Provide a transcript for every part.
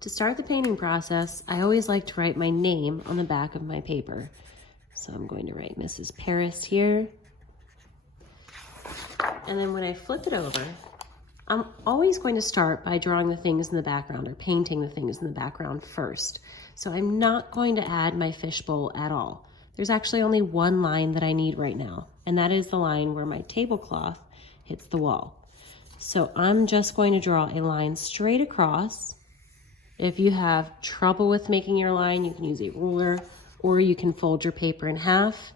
to start the painting process, I always like to write my name on the back of my paper. So I'm going to write Mrs. Paris here. And then when I flip it over, I'm always going to start by drawing the things in the background or painting the things in the background first. So I'm not going to add my fishbowl at all. There's actually only one line that I need right now, and that is the line where my tablecloth hits the wall. So I'm just going to draw a line straight across. If you have trouble with making your line, you can use a ruler, or you can fold your paper in half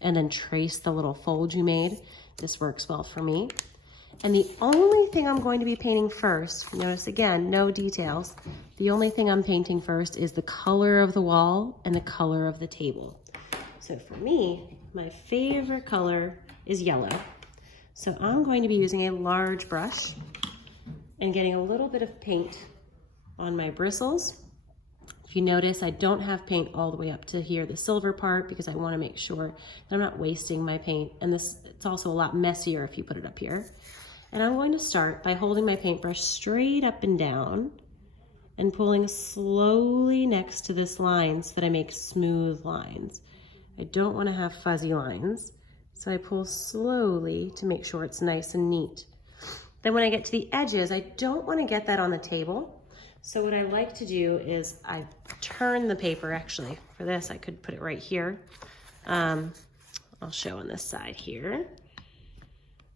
and then trace the little fold you made. This works well for me. And the only thing I'm going to be painting first, notice again, no details. The only thing I'm painting first is the color of the wall and the color of the table. So for me, my favorite color is yellow. So I'm going to be using a large brush and getting a little bit of paint on my bristles. If you notice, I don't have paint all the way up to here, the silver part, because I want to make sure that I'm not wasting my paint. And it's also a lot messier if you put it up here. And I'm going to start by holding my paintbrush straight up and down and pulling slowly next to this line so that I make smooth lines. I don't want to have fuzzy lines, so I pull slowly to make sure it's nice and neat. Then when I get to the edges, I don't want to get that on the table. So what I like to do is I turn the paper, actually. For this, I could put it right here. I'll show on this side here.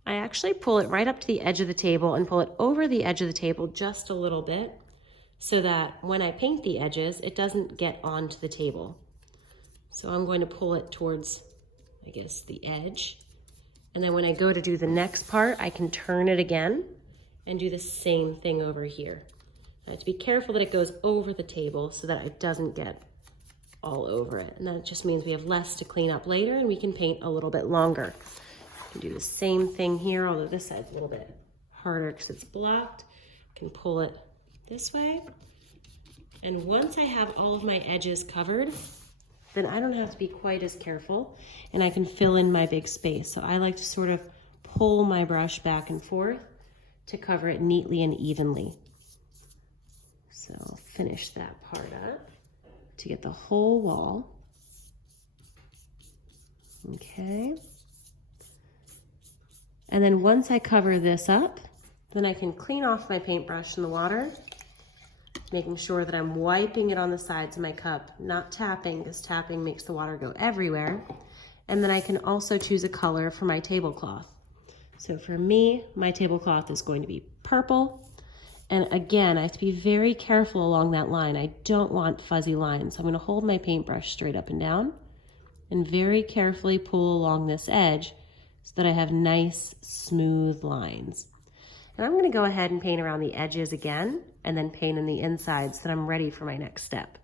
I actually pull it right up to the edge of the table and pull it over the edge of the table just a little bit so that when I paint the edges, it doesn't get onto the table. So I'm going to pull it towards, I guess, the edge. And then when I go to do the next part, I can turn it again and do the same thing over here. I have to be careful that it goes over the table so that it doesn't get all over it. And that just means we have less to clean up later and we can paint a little bit longer. I can do the same thing here, although this side's a little bit harder because it's blocked. I can pull it this way. And once I have all of my edges covered, then I don't have to be quite as careful and I can fill in my big space. So I like to sort of pull my brush back and forth to cover it neatly and evenly. So I'll finish that part up to get the whole wall. Okay. And then once I cover this up, then I can clean off my paintbrush in the water, making sure that I'm wiping it on the sides of my cup, not tapping, because tapping makes the water go everywhere. And then I can also choose a color for my tablecloth. So for me, my tablecloth is going to be purple. And again, I have to be very careful along that line. I don't want fuzzy lines. So I'm going to hold my paintbrush straight up and down and very carefully pull along this edge so that I have nice, smooth lines. And I'm going to go ahead and paint around the edges again and then paint in the inside so that I'm ready for my next step.